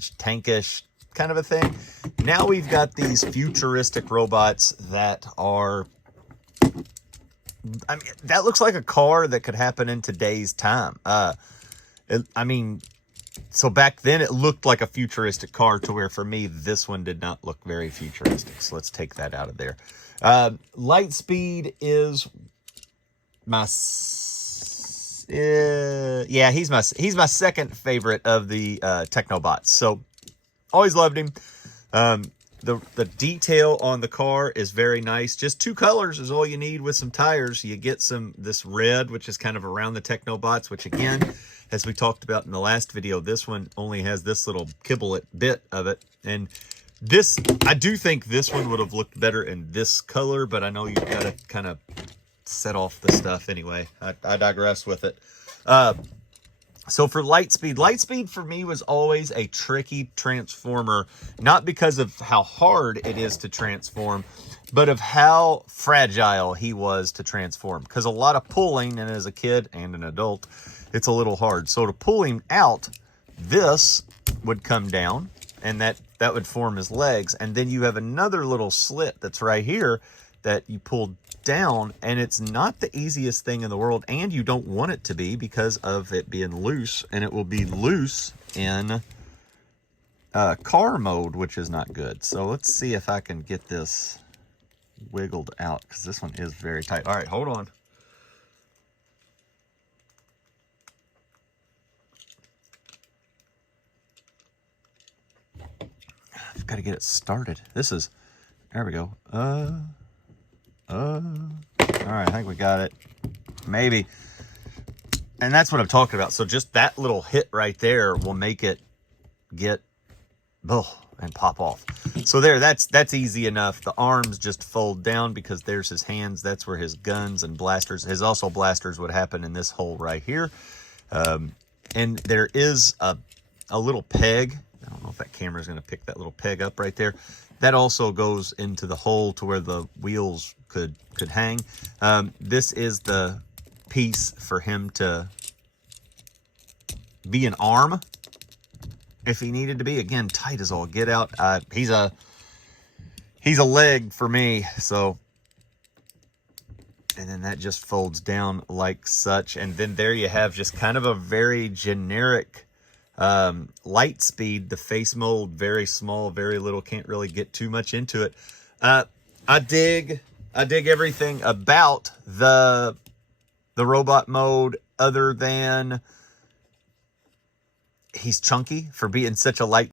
tankish kind of a thing. Now we've got these futuristic robots that are, I mean, that looks like a car that could happen in today's time. So back then it looked like a futuristic car, to where for me this one did not look very futuristic. So let's take that out of there. Lightspeed is my he's my second favorite of the Technobots. So always loved him. The detail on the car is very nice. Just 2 colors is all you need with some tires. You get this red, which is kind of around the Technobots, which again, as we talked about in the last video, this one only has this little kibble bit of it. And this, I do think this one would have looked better in this color, but I know you've got to kind of set off the stuff anyway. I digress with it. So for Lightspeed for me was always a tricky transformer, not because of how hard it is to transform, but of how fragile he was to transform. Because a lot of pulling, and as a kid and an adult, it's a little hard. So to pull him out, this would come down, and that would form his legs. And then you have another little slit that's right here that you pull down, and it's not the easiest thing in the world, and you don't want it to be because of it being loose, and it will be loose in car mode, which is not good. So let's see if I can get this wiggled out, because this one is very tight. All right, hold on. I've got to get it started. There we go. All right, I think we got it. Maybe. And that's what I'm talking about. So just that little hit right there will make it get and pop off. So there, that's easy enough. The arms just fold down because there's his hands. That's where his guns and blasters, his also blasters would happen in this hole right here. And there is a little peg. I don't know if that camera is going to pick that little peg up right there. That also goes into the hole to where the wheels could hang. This is the piece for him to be an arm if he needed to be. Again, tight as all get out. He's a leg for me. So, and then that just folds down like such. And then there you have just kind of a very generic Lightspeed. The face mold, very small, very little, can't really get too much into it. I dig everything about the robot mode, other than he's chunky for being such a light